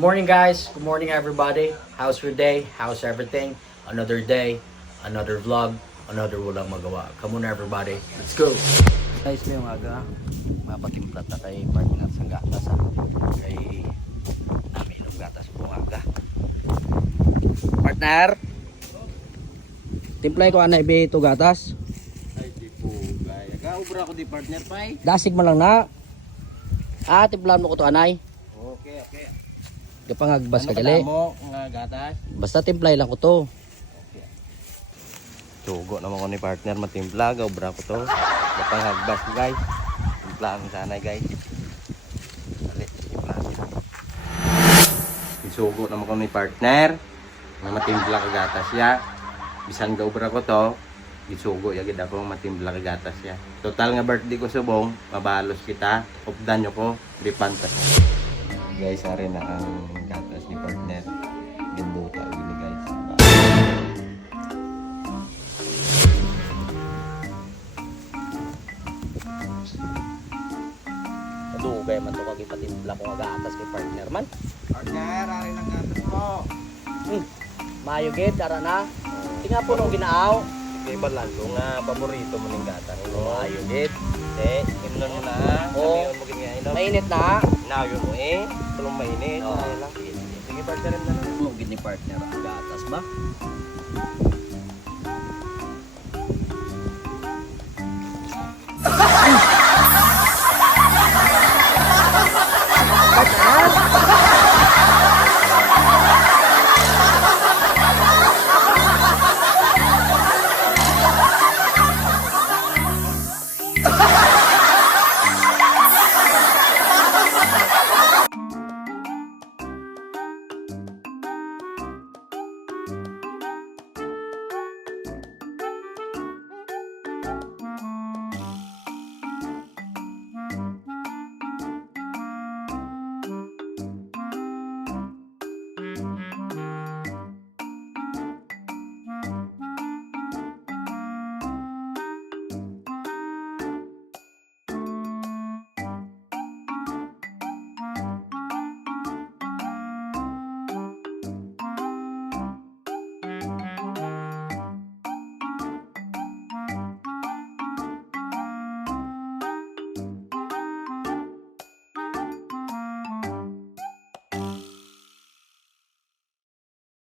Morning guys, good morning everybody. How's your day? How's everything? Another day, another vlog, another walang magawa. Come on everybody, let's go! Guys, may umaga, mapatimplat na kay partner sa gatas ha. Kay namin ng gatas po umaga. Partner, timplay ko anay be ito gatas. Ay di po kaya. Kaubra ko di partner pay. Dasig mo lang na. Timplahan mo ko to anay. Okay. Kapangagbas ka Ano gali. mo nga gatas? Basta timplay lang ko to. Tugo naman ko ni partner matimpla. Kaubra ko to. Kapang hagbas ko guys. Timplahan sana guys. Dali, timplahan. Isugo naman ko ni partner. Nga matimpla ka gatas ya. Bisan kaubra ko to. Isugo yagid ako matimpla ka gatas ya. Total nga birthday ko subong. Mabalos kita. Updan nyo ko. Ripantas. Guys, ari na ang gatas ni partner. Ginduta gini guys. Kadugay man to kag ipatimpla ko nga gatas kay partner man. Partner, ari ng gatas ko. Mayo gid tara na. Tinga po nung ginaaw. Kay balalo nga paborito mo ning gatas. Mayo gid. Imnon mo na. Oo. Sabihin mo gini inom. Mainit na. Inayo mo tulong mainit. Oo. Ay lang. Sige partner na lang. Ano gid ni partner ang gatas ba?